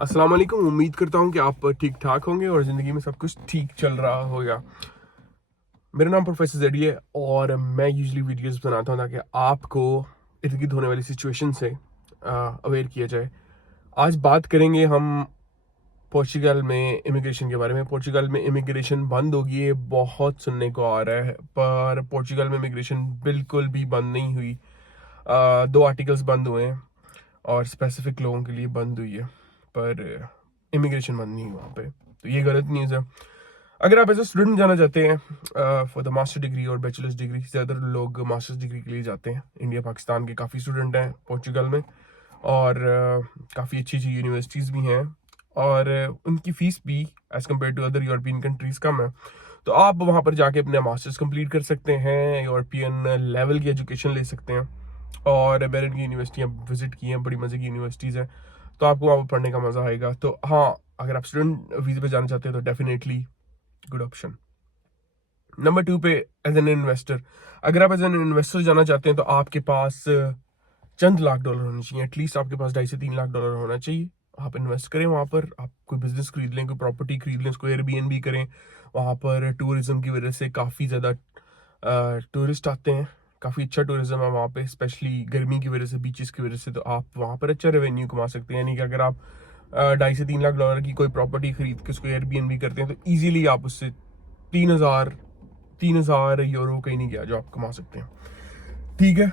अस्सलाम वालेकुम। उम्मीद करता हूँ कि आप ठीक ठाक होंगे और ज़िंदगी में सब कुछ ठीक चल रहा होगा। मेरा नाम प्रोफेसर जेडी है और मैं यूजुअली वीडियोस बनाता हूँ ताकि आपको इर्द गिर्द होने वाली सिचुएशन से अवेयर किया जाए। आज बात करेंगे हम पोर्चुगल में इमिग्रेशन के बारे में। पोर्चुगल में इमिग्रेशन बंद होगी, ये बहुत सुनने को आ रहा है, पर पोर्चुगल में इमिग्रेशन बिल्कुल भी बंद नहीं हुई। दो आर्टिकल्स बंद हुए हैं और स्पेसिफिक लोगों के लिए बंद हुई है, पर इमिग्रेशन बंद नहीं हुई वहाँ पे, तो ये गलत न्यूज़ है। अगर आप एज ए स्टूडेंट जाना चाहते हैं फॉर द मास्टर डिग्री और बैचलर्स डिग्री, ज़्यादातर लोग मास्टर्स डिग्री के लिए जाते हैं। इंडिया पाकिस्तान के काफ़ी स्टूडेंट हैं पोर्चुगल में और काफ़ी अच्छी अच्छी यूनिवर्सिटीज़ भी हैं और उनकी फ़ीस भी as compare to other European countries कम है। तो आप वहाँ पर जाके अपने मास्टर्स कंप्लीट कर सकते हैं, यूरोपियन लेवल की एजुकेशन ले सकते हैं। और मैंने इनकी यूनिवर्सिटियाँ विजिट की हैं, बड़ी मज़े की यूनिवर्सिटीज़ हैं, तो आपको वहाँ पर पढ़ने का मज़ा आएगा। तो हाँ, अगर आप स्टूडेंट वीज़े पे जाना चाहते हैं तो डेफिनेटली गुड ऑप्शन। नंबर 2 पे एज एन इन्वेस्टर, अगर आप एज एन इन्वेस्टर जाना चाहते हैं तो आपके पास चंद लाख डॉलर होने चाहिए। एटलीस्ट आपके पास 2.5 से 3 लाख डॉलर होना चाहिए। आप इन्वेस्ट करें वहाँ पर, आप कोई बिजनेस खरीद लें, कोई प्रॉपर्टी खरीद लें, उसको एयरबीएनबी करें। वहाँ पर टूरिज्म की वजह से काफ़ी ज़्यादा टूरिस्ट आते हैं, काफ़ी अच्छा टूरिज्म है वहाँ पे, स्पेशली गर्मी की वजह से, बीचेस की वजह से। तो आप वहाँ पर अच्छा रेवेन्यू कमा सकते हैं। यानी कि अगर आप 2.5 से 3 लाख डॉलर की कोई प्रॉपर्टी खरीद के उसको एयरबीएनबी करते हैं तो ईजिली आप उससे 3,000 यूरो कहीं नहीं गया जो आप कमा सकते हैं। ठीक है।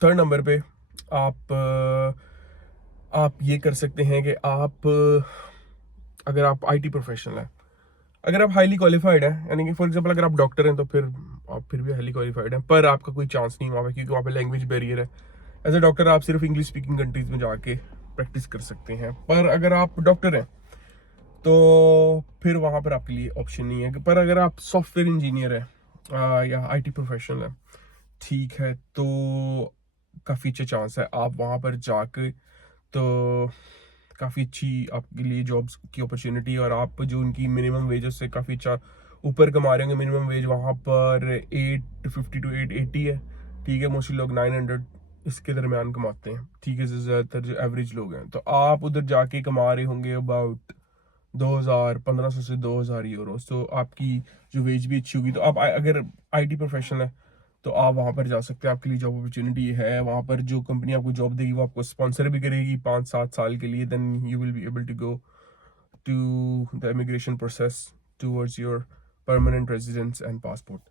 थर्ड नंबर पे आप ये कर सकते हैं कि अगर आप आईटी प्रोफेशनल हैं, अगर आप हाईली क्वालिफाइड हैं, यानी कि फॉर एग्जांपल अगर आप डॉक्टर हैं तो फिर आप फिर भी हाईली क्वालिफाइड हैं, पर आपका कोई चांस नहीं वहाँ पे, क्योंकि वहाँ पे लैंग्वेज बैरियर है। एज ए डॉक्टर आप सिर्फ इंग्लिश स्पीकिंग कंट्रीज में जाके प्रैक्टिस कर सकते हैं, पर अगर आप डॉक्टर हैं तो फिर वहाँ पर आपके लिए ऑप्शन नहीं है। पर अगर आप सॉफ्टवेयर इंजीनियर हैं या आईटी प्रोफेशनल हैं, ठीक है, तो काफ़ी अच्छा चांस है आप वहाँ पर जाकर, तो काफ़ी अच्छी आपके लिए जॉब्स की अपॉर्चुनिटी, और आप जो उनकी मिनिमम वेजेस से काफ़ी अच्छा ऊपर कमा रहे होंगे। मिनिमम वेज वहाँ पर 850 to 880 है, ठीक है। मोस्टली लोग 900 इसके दरमियान कमाते हैं, ठीक है, ज़्यादातर जो एवरेज लोग हैं। तो आप उधर जाके कमा रहे होंगे अबाउट 2,000, 1,500 से 2,000 यूरो। तो आपकी जो वेज भी अच्छी होगी। तो आप अगर आईटी प्रोफेशनल है तो आप वहाँ पर जा सकते हैं, आपके लिए जॉब अपॉर्चुनिटी है। वहाँ पर जो कंपनी आपको जॉब देगी वो आपको स्पॉन्सर भी करेगी 5-7 साल के लिए। Then you will be able to go to the immigration process towards your permanent residence and passport.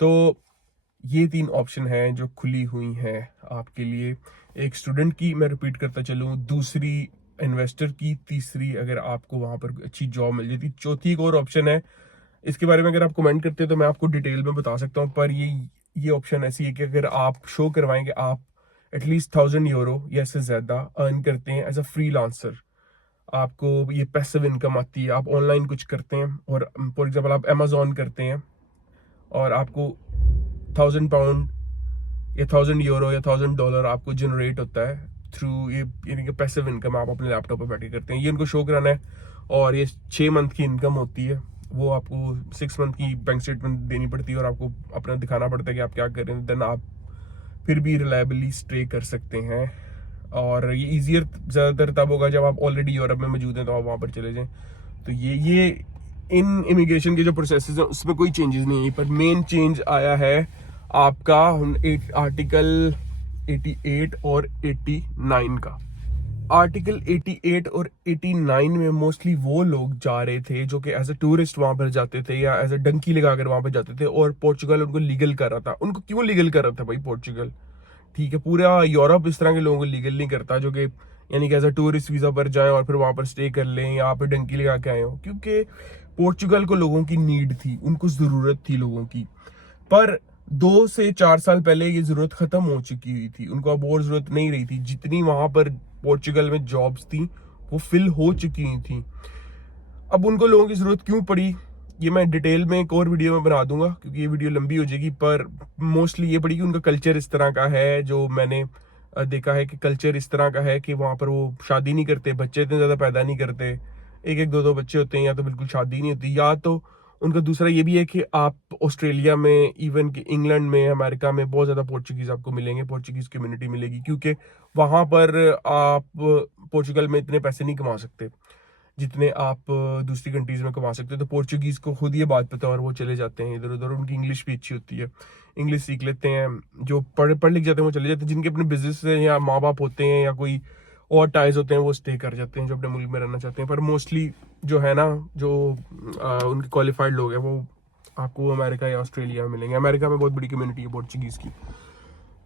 तो ये 3 ऑप्शन हैं जो खुली हुई हैं आपके लिए। एक स्टूडेंट की मैं रिपीट करता चलूँ, दूसरी इन्वेस्टर की, तीसरी अगर आपको वहाँ पर अच्छी जॉब मिल जाती, चौथी एक और ऑप्शन है। इसके बारे में अगर आप कमेंट करते हैं तो मैं आपको डिटेल में बता सकता हूँ, पर ये ऑप्शन ऐसी है कि अगर आप शो करवाएंगे आप एटलीस्ट 1,000 यूरो या इससे ज़्यादा अर्न करते हैं एज अ फ्रीलांसर, आपको ये पैसिव इनकम आती है। आप ऑनलाइन कुछ करते हैं और फॉर एग्जाम्पल आप अमेजोन करते हैं और आपको 1,000 पाउंड या 1,000 यूरो या 1,000 डॉलर आपको जनरेट होता है थ्रू ये, यानी कि पैसिव इनकम आप अपने लैपटॉप पर बैठ के करते हैं। ये उनको शो कराना है और ये 6 मंथ की इनकम होती है। वो आपको 6 मंथ की बैंक स्टेटमेंट देनी पड़ती है और आपको अपना दिखाना पड़ता है कि आप क्या कर रहे हैं। देन आप फिर भी रिलायबली स्टे कर सकते हैं। और ये ईजियर ज़्यादातर तब होगा जब आप ऑलरेडी यूरोप में मौजूद हैं, तो आप वहाँ पर चले जाएं। तो ये इन इमिग्रेशन के जो प्रोसेस हैं उसमें कोई चेंजेस नहीं है, पर मेन चेंज आया है आपका आर्टिकल 88 और 89 का। आर्टिकल 88 और 89 में मोस्टली वो लोग जा रहे थे जो कि एज ए टूरिस्ट वहां पर जाते थे या एज ए डंकी लगाकर वहां पर जाते थे, और पोर्चुगल उनको लीगल कर रहा था। उनको क्यों लीगल कर रहा था भाई पोर्चुगल? ठीक है, पूरा यूरोप इस तरह के लोगों को लीगल नहीं करता जो कि यानी कि एज अ टूरिस्ट वीजा पर जाएं और फिर वहां पर स्टे कर लें या आप डंकी लगा के आए हो, क्योंकि पोर्चुगल को लोगों की नीड थी, उनको जरूरत थी लोगों की। पर 2 से 4 साल पहले ये जरूरत खत्म हो चुकी हुई थी, उनको अब और जरूरत नहीं रही थी। जितनी वहां पर पोर्चुगल में जॉब्स थी वो फिल हो चुकी हुई थी। अब उनको लोगों की जरूरत क्यों पड़ी, ये मैं डिटेल में एक और वीडियो में बना दूंगा क्योंकि ये वीडियो लंबी हो जाएगी। पर मोस्टली ये पड़ी कि उनका कल्चर इस तरह का है, जो मैंने देखा है कि कल्चर इस तरह का है कि वहां पर वो शादी नहीं करते, बच्चे इतने ज्यादा पैदा नहीं करते। एक एक दो दो बच्चे होते हैं, या तो बिल्कुल शादी नहीं होती, या तो उनका दूसरा ये भी है कि आप ऑस्ट्रेलिया में, इवन कि इंग्लैंड में, अमेरिका में बहुत ज़्यादा पोर्चुगीज़ आपको मिलेंगे, पोर्चुगीज़ कम्युनिटी मिलेगी, क्योंकि वहाँ पर आप पोर्चुगल में इतने पैसे नहीं कमा सकते जितने आप दूसरी कंट्रीज में कमा सकते हो। तो पोर्चुगीज़ को खुद ये बात पता है और वो चले जाते हैं इधर उधर। उनकी इंग्लिश भी अच्छी होती है, इंग्लिश सीख लेते हैं। जो पढ़ लिख जाते हैं वो चले जाते हैं। जिनके अपने बिजनेस है या माँ बाप होते हैं या कोई और टाइज होते हैं वो स्टे कर जाते हैं, जो अपने मुल्क में रहना चाहते हैं। पर मोस्टली जो है ना, जो उनके क्वालिफाइड लोग हैं वो आपको अमेरिका या ऑस्ट्रेलिया में मिलेंगे। अमेरिका में बहुत बड़ी कम्युनिटी है पोर्चुगीज़ की।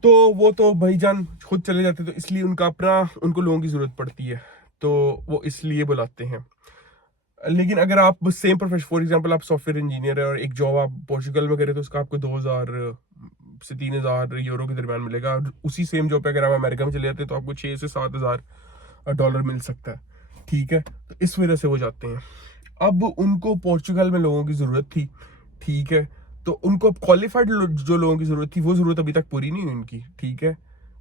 तो वो तो भाईजान खुद चले जाते हैं, तो इसलिए उनका अपना, उनको लोगों की ज़रूरत पड़ती है, तो वो इसलिए बुलाते हैं। लेकिन अगर आप सेम प्रोफेशन, फॉर एग्जांपल आप सॉफ्टवेयर इंजीनियर है और एक जॉब आप पोर्चुगल में करें, तो उसका आपको 2000 से 3000 यूरो के दरमियान मिलेगा। और उसी सेम जॉब पे अगर आप अमेरिका में चले जाते हैं तो आपको 6 से 7000 डॉलर मिल सकता है। ठीक है, तो इस वजह से वो जाते हैं। अब उनको पोर्चुगल में लोगों की ज़रूरत थी, ठीक है, तो उनको अब क्वालिफाइड जो लोगों की ज़रूरत थी वो ज़रूरत अभी तक पूरी नहीं हुई उनकी। ठीक है,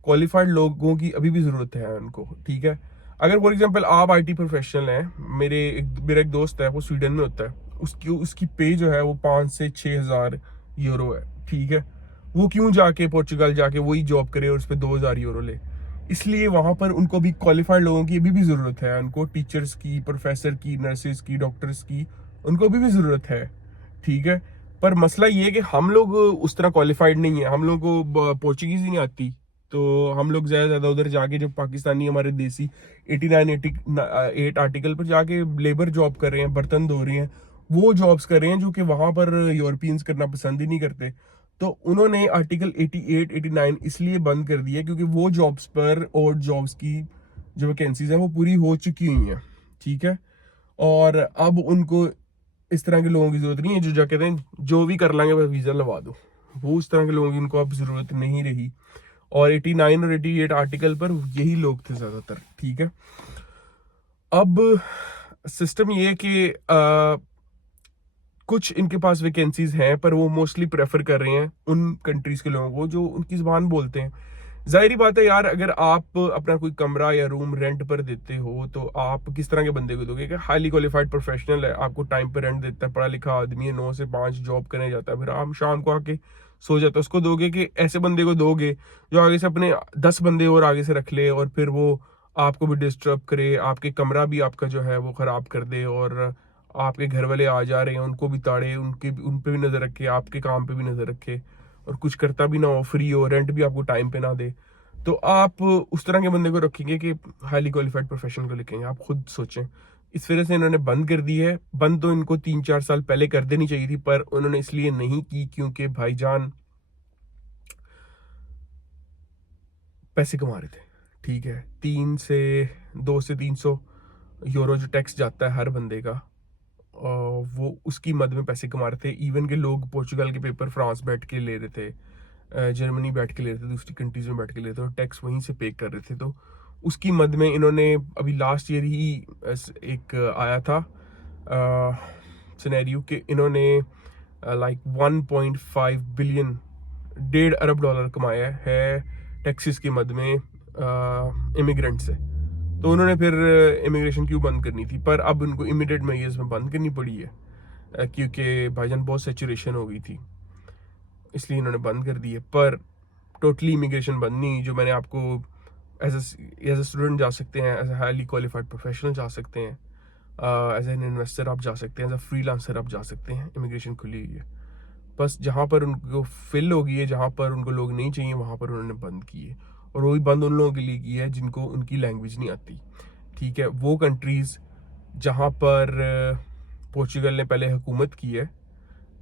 क्वालिफाइड लोगों की अभी भी ज़रूरत है उनको। ठीक है, अगर फॉर एग्जांपल आप आईटी प्रोफेशनल हैं, मेरा एक दोस्त है, वो स्वीडन में होता है, उसकी पे जो है वो 5 से 6 हज़ार यूरो है। ठीक है, वो क्यों जाके पोर्चुगल जाके वही जॉब करे और उस पर 2000 यूरो ले? इसलिए वहां पर उनको भी क्वालिफाइड लोगों की अभी भी ज़रूरत है। उनको टीचर्स की, प्रोफेसर की, नर्सेज की, डॉक्टर्स की, उनको अभी भी ज़रूरत है। ठीक है, पर मसला ये है कि हम लोग उस तरह क्वालिफाइड नहीं है, हम लोग को पोर्चुगीज़ ही नहीं आती। तो हम लोग ज़्यादा उधर जाके, जो पाकिस्तानी हमारे देसी 89 आर्टिकल पर जाके लेबर जॉब कर रहे हैं, बर्तन धो रहे हैं, वो जॉब्स कर रहे हैं जो कि वहाँ पर यूरोपियंस करना पसंद ही नहीं करते। तो उन्होंने आर्टिकल 88 89 इसलिए बंद कर दिया क्योंकि वो जॉब्स पर और जॉब्स की जो वैकेंसीज हैं वो पूरी हो चुकी हुई हैं। ठीक है, और अब उनको इस तरह के लोगों की जरूरत नहीं है जो जा कहते हैं जो भी कर लांगे बस वीजा लगा दो। वो उस तरह के लोगों की उनको अब जरूरत नहीं रही। और 89 और 88 आर्टिकल पर यही लोग थे ज्यादातर। ठीक है, अब सिस्टम ये है कि कुछ इनके पास वैकेंसीज हैं, पर वो मोस्टली प्रेफर कर रहे हैं उन कंट्रीज के लोगों को जो उनकी जुबान बोलते हैं। जाहिर बात है यार, अगर आप अपना कोई कमरा या रूम रेंट पर देते हो तो आप किस तरह के बंदे को दोगे? कि हाईली क्वालिफाइड प्रोफेशनल है, आपको टाइम पर रेंट देता है, पढ़ा लिखा आदमी है, 9 से 5 जॉब करने जाता है, फिर आप शाम को आके सो जाता है, उसको दोगे? कि ऐसे बंदे को दोगे जो आगे से अपने 10 बंदे और आगे से रख ले और फिर वो आपको भी डिस्टर्ब करे, आपके कमरा भी आपका जो है वो खराब कर दे, और आपके घर वाले आ जा रहे हैं उनको भी ताड़े, उन पे भी नजर रखे, आपके काम पे भी नजर रखे, और कुछ करता भी ना हो, फ्री हो, रेंट भी आपको टाइम पे ना दे, तो आप उस तरह के बंदे को रखेंगे कि हाईली क्वालिफाइड प्रोफेशनल को लिखेंगे? आप खुद सोचें। इस वजह से इन्होंने बंद कर दी है। बंद तो इनको 3-4 साल पहले कर देनी चाहिए थी, पर उन्होंने इसलिए नहीं की क्योंकि भाईजान पैसे कमा रहे थे। ठीक है, 2 से 300 यूरो जो टैक्स जाता है हर बंदे का, वो उसकी मद में पैसे कमा रहे थे। इवन के लोग पोर्चुगल के पेपर फ्रांस बैठ के ले रहे थे, जर्मनी बैठ के ले रहे थे, दूसरी कंट्रीज में बैठ के ले रहे थे, और टैक्स वहीं से पे कर रहे थे। तो उसकी मद में इन्होंने अभी लास्ट ईयर ही एक आया था सिनेरियो कि इन्होंने लाइक 1.5 बिलियन, 1.5 अरब डॉलर कमाया है टैक्सेस की मद में इमिग्रेंट से। तो उन्होंने फिर इमिग्रेशन क्यों बंद करनी थी, पर अब उनको इमीडिएट मेजर्स में बंद करनी पड़ी है क्योंकि भाईजान बहुत सेचुरेशन हो गई थी, इसलिए इन्होंने बंद कर दी है। पर टोटली इमिग्रेशन बंद नहीं। जो मैंने आपको एज ए स्टूडेंट जा सकते हैं, as a highly qualified professional जा सकते हैं, एज एन इन्वेस्टर आप जा सकते हैं, एज ए फ्रीलांसर आप जा सकते हैं। इमिग्रेशन खुली हुई है, बस जहाँ पर उनको फिल हो गई है, जहाँ पर उनको लोग नहीं चाहिए वहाँ पर उन्होंने बंद की है। और वो भी बंद उन लोगों के लिए की है जिनको उनकी लैंग्वेज नहीं आती। ठीक है, वो कंट्रीज़ जहाँ पर पोर्चुगल ने पहले हुकूमत की है,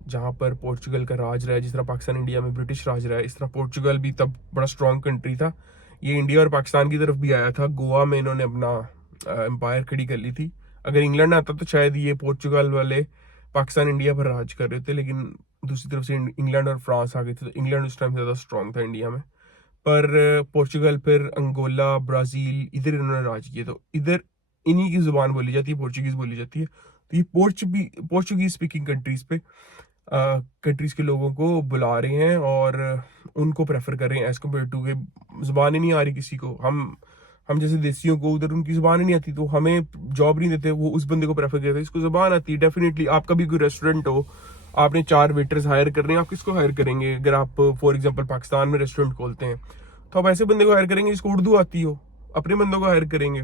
जहाँ पर पोर्चुगल का राज रहा है, जिस तरह पाकिस्तान इंडिया में ब्रिटिश राज रहा है, इस तरह पोर्चुगल भी तब बड़ा स्ट्रॉन्ग कंट्री था। ये इंडिया और पाकिस्तान की तरफ भी आया था। गोवा में इन्होंने अपना एम्पायर खड़ी कर ली थी। अगर इंग्लैंड आता तो शायद ये पोर्चुगल वाले पाकिस्तान इंडिया पर राज कर रहे थे, लेकिन दूसरी तरफ से इंग्लैंड और फ्रांस आ गए थे, तो इंग्लैंड उस टाइम ज़्यादा स्ट्रॉन्ग था इंडिया में। पर पोर्चुगल, फिर अंगोला, ब्राज़ील, इधर इन्होंने राज किया, तो इधर इन्हीं की ज़ुबान बोली जाती है, पोर्चुगीज़ बोली जाती है। तो ये पोर्चुगीज़ स्पीकिंग कंट्रीज़ के लोगों को बुला रहे हैं और उनको प्रेफर कर रहे हैं एज़ कम्पेयर टू के ज़ुबान ही नहीं आ रही किसी को। हम जैसे देसियों को उधर उनकी जुबान ही नहीं आती तो हमें जॉब नहीं देते, वो उस बंदे को प्रेफर करते हैं इसको जुबान आती है। डेफिनेटली आपका भी कोई रेस्टोरेंट हो, आपने 4 वेटर्स हायर करने हैं, आप किसको हायर करेंगे? अगर आप फॉर एग्जांपल पाकिस्तान में रेस्टोरेंट खोलते हैं तो आप ऐसे बंदे को हायर करेंगे जिसको उर्दू आती हो, अपने बंदों को हायर करेंगे।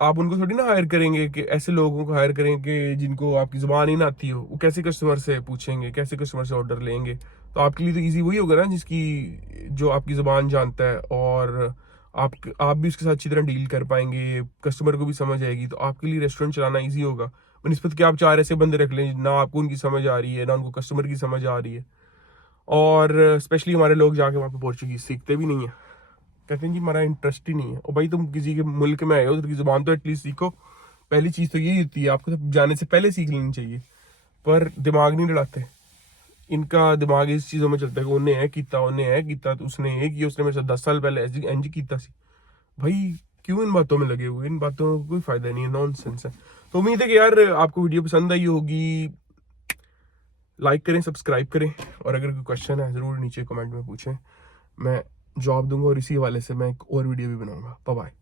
आप उनको थोड़ी ना हायर करेंगे कि ऐसे लोगों को हायर करेंगे जिनको आपकी जुबान ही ना आती हो। वो कैसे कस्टमर से पूछेंगे, कैसे कस्टमर से ऑर्डर लेंगे? तो आपके लिए तो इजी वही होगा ना जिसकी जो आपकी जुबान जानता है, और आप भी उसके साथ अच्छी तरह डील कर पाएंगे, कस्टमर को भी समझ आएगी, तो आपके लिए रेस्टोरेंट चलाना ईजी होगा बनिस्बत कि आप 4 ऐसे बंदे रख लें ना आपको उनकी समझ आ रही है ना उनको कस्टमर की समझ आ रही है। और स्पेशली हमारे लोग जाके वहाँ पे पोर्चुगीज सीखते भी नहीं है, कहते हैं जी हमारा इंटरेस्ट ही नहीं है। और भाई तुम किसी के मुल्क में आए हो, उधर की जुबान तो एटलीस्ट सीखो। पहली चीज तो यही होती है, आपको तो जाने से पहले सीख लेनी चाहिए। पर दिमाग नहीं लड़ाते, इनका दिमाग इस चीजों में चलता है कि उन्हें है किता तो उसने ये किया, उसने मेरे साथ 10 साल पहले इंज कीता सी। भाई क्यों इन बातों में लगे हुए, इन बातों का कोई फायदा नहीं है, नॉनसेंस है। तो उम्मीद है कि यार आपको वीडियो पसंद आई होगी। लाइक करें, सब्सक्राइब करें, और अगर कोई क्वेश्चन है जरूर नीचे कमेंट में पूछें, मैं जवाब दूंगा, और इसी हवाले से मैं एक और वीडियो भी बनाऊंगा। Bye bye.